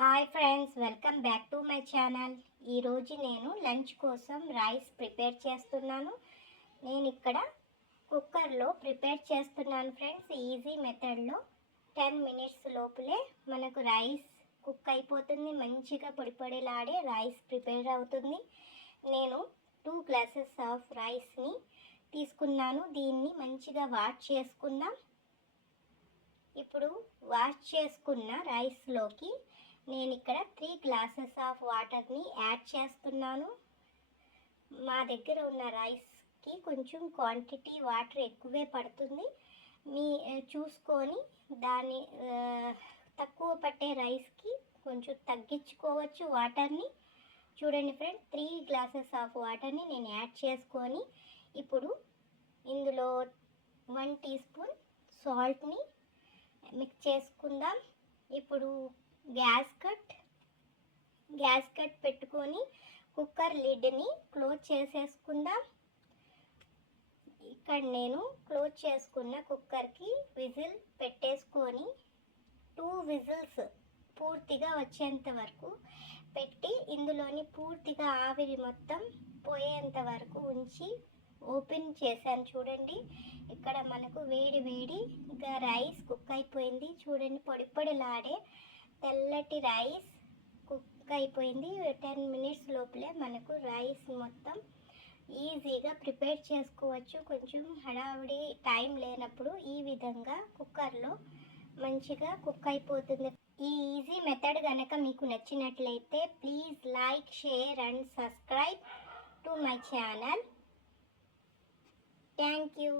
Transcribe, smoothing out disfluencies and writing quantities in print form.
Hi friends, welcome back to my channel. ఈరోజు నేను lunch కోసం రైస్ ప్రిపేర్ చేస్తున్నాను. నేను ఇక్కడ కుక్కర్లో ప్రిపేర్ చేస్తున్నాను ఫ్రెండ్స్. ఈజీ మెథడ్లో 10 మినిట్స్ లోపలే మనకు రైస్ కుక్ అయిపోతుంది. మంచిగా పొడిలాడే రైస్ ప్రిపేర్ అవుతుంది. నేను 2 గ్లాసెస్ ఆఫ్ రైస్ని తీసుకున్నాను. దీన్ని మంచిగా వాష్ చేసుకుందాం. ఇప్పుడు వాష్ చేసుకున్న రైస్లోకి నేను ఇక్కడ 3 గ్లాసెస్ ఆఫ్ వాటర్ని యాడ్ చేస్తున్నాను. మా దగ్గర ఉన్న రైస్కి కొంచెం క్వాంటిటీ వాటర్ ఎక్కువే పడుతుంది. చూసుకొని దాన్ని తక్కువ పట్టే రైస్కి కొంచెం తగ్గించుకోవచ్చు వాటర్ని. చూడండి ఫ్రెండ్స్, 3 గ్లాసెస్ ఆఫ్ వాటర్ని నేను యాడ్ చేసుకొని ఇప్పుడు ఇందులో 1 టీ స్పూన్ సాల్ట్ని మిక్స్ చేసుకుందాం. ఇప్పుడు గ్యాస్ కట్ పెట్టుకొని కుక్కర్ లిడ్ని క్లోజ్ చేసేసుకుందాం. ఇక్కడ నేను క్లోజ్ చేసుకున్న కుక్కర్కి విజిల్ పెట్టేసుకొని 2 విజిల్స్ పూర్తిగా వచ్చేంత వరకు పెట్టి ఇందులోని పూర్తిగా ఆవిరి మొత్తం పోయేంత వరకు ఉంచి ఓపెన్ చేశాను. చూడండి, ఇక్కడ మనకు వేడిగా రైస్ కుక్ అయిపోయింది. చూడండి, పొడిలాడే తెల్లటి రైస్ కుక్ అయిపోయింది. 10 మినిట్స్ లోపలే మనకు రైస్ మొత్తం ఈజీగా ప్రిపేర్ చేసుకోవచ్చు. కొంచెం హడావిడి టైం లేనప్పుడు ఈ విధంగా కుక్కర్లో మంచిగా కుక్ అయిపోతుంది. ఈ ఈజీ మెథడ్ కనుక మీకు నచ్చినట్లయితే please like, share and subscribe to my channel. Thank you.